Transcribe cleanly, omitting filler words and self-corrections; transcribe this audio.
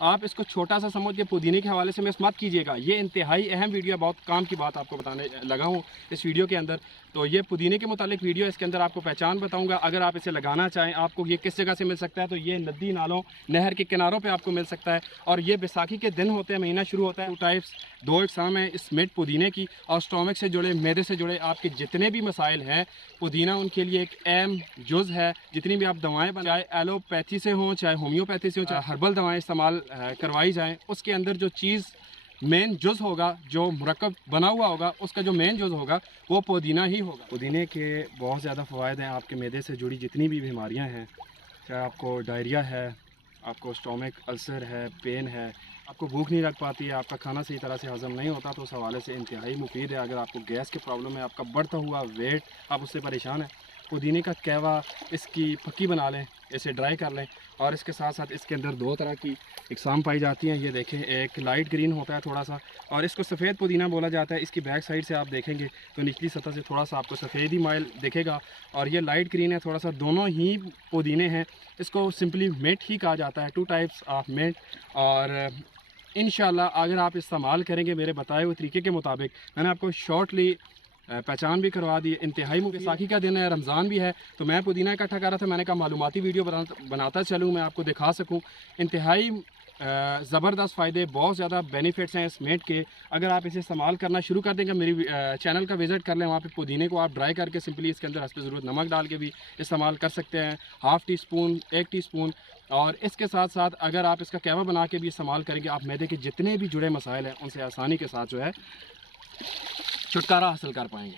आप इसको छोटा सा समझ के पुदीने के हवाले से मिस मत कीजिएगा। ये इंतहाई अहम वीडियो, बहुत काम की बात आपको बताने लगा हूँ इस वीडियो के अंदर। तो ये पुदीने के मुतालिक वीडियो, इसके अंदर आपको पहचान बताऊँगा। अगर आप इसे लगाना चाहें, आपको ये किस जगह से मिल सकता है, तो ये नदी नालों नहर के किनारों पर आपको मिल सकता है। और ये बैसाखी के दिन होते हैं, महीना शुरू होता है। 2 टाइप्स, 2 इकसाम है इस मिट पुदीने की। और स्टोमक से जुड़े, मैदे से जुड़े आपके जितने भी मसाइल हैं, पुदीना उनके लिए एक अहम जुज़ है। जितनी भी आप दवाएं बनाएं, एलोपैथी से हों चाहे होम्योपैथी से हो, चाहे हर्बल दवाएं इस्तेमाल करवाई जाएं, उसके अंदर जो चीज़ मेन जुज़ होगा, जो मुरक्कब बना हुआ होगा, उसका जो मेन जुज़ होगा वो पुदीना ही होगा। पुदीने के बहुत ज़्यादा फ़वाइद हैं। आपके मैदे से जुड़ी जितनी भी बीमारियाँ हैं, चाहे आपको डायरिया है, आपको स्टोमक अल्सर है, पेन है, आपको भूख नहीं लग पाती है, आपका खाना सही तरह से हज़म नहीं होता, तो उस हवाले से इंतहाई मुफीद है। अगर आपको गैस की प्रॉब्लम है, आपका बढ़ता हुआ वेट, आप उससे परेशान हैं, पुदीने का कहवा, इसकी फक्की बना लें, इसे ड्राई कर लें। और इसके साथ साथ इसके अंदर 2 तरह की इकसाम पाई जाती हैं। ये देखें, एक लाइट ग्रीन होता है थोड़ा सा, और इसको सफ़ेद पुदीना बोला जाता है। इसकी बैक साइड से आप देखेंगे तो निचली सतह से थोड़ा सा आपको सफ़ेद ही माइल दिखेगा, और ये लाइट ग्रीन है थोड़ा सा। दोनों ही पुदीने हैं, इसको सिंपली मिंट ही कहा जाता है, 2 टाइप्स ऑफ मिंट। और इंशाल्लाह अगर आप इस्तेमाल करेंगे मेरे बताए हुए तरीके के मुताबिक, मैंने आपको शॉर्टली पहचान भी करवा दी। इंतहाई बैसाखी का दिन है, रमज़ान भी है, तो मैं पुदीना इकट्ठा कर रहा था। मैंने कहा मालूमाती वीडियो बनाता चलूँ, मैं आपको दिखा सकूँ। इंतहाई ज़बरदस्त फ़ायदे, बहुत ज़्यादा बेनिफिट्स हैं इस मेट के। अगर आप इसे इस्तेमाल करना शुरू कर देंगे, मेरी चैनल का विज़िट कर लें, वहाँ पे पुदीने को आप ड्राई करके सिंपली इसके अंदर हस्ब ज़रूरत नमक डाल के भी इस्तेमाल कर सकते हैं, ½ टी स्पून, 1 टीस्पून। और इसके साथ साथ अगर आप इसका कहवा बना के भी इस्तेमाल करेंगे, आप मैदे के जितने भी जुड़े मसाइल हैं उनसे आसानी के साथ जो है छुटकारा हासिल कर पाएंगे।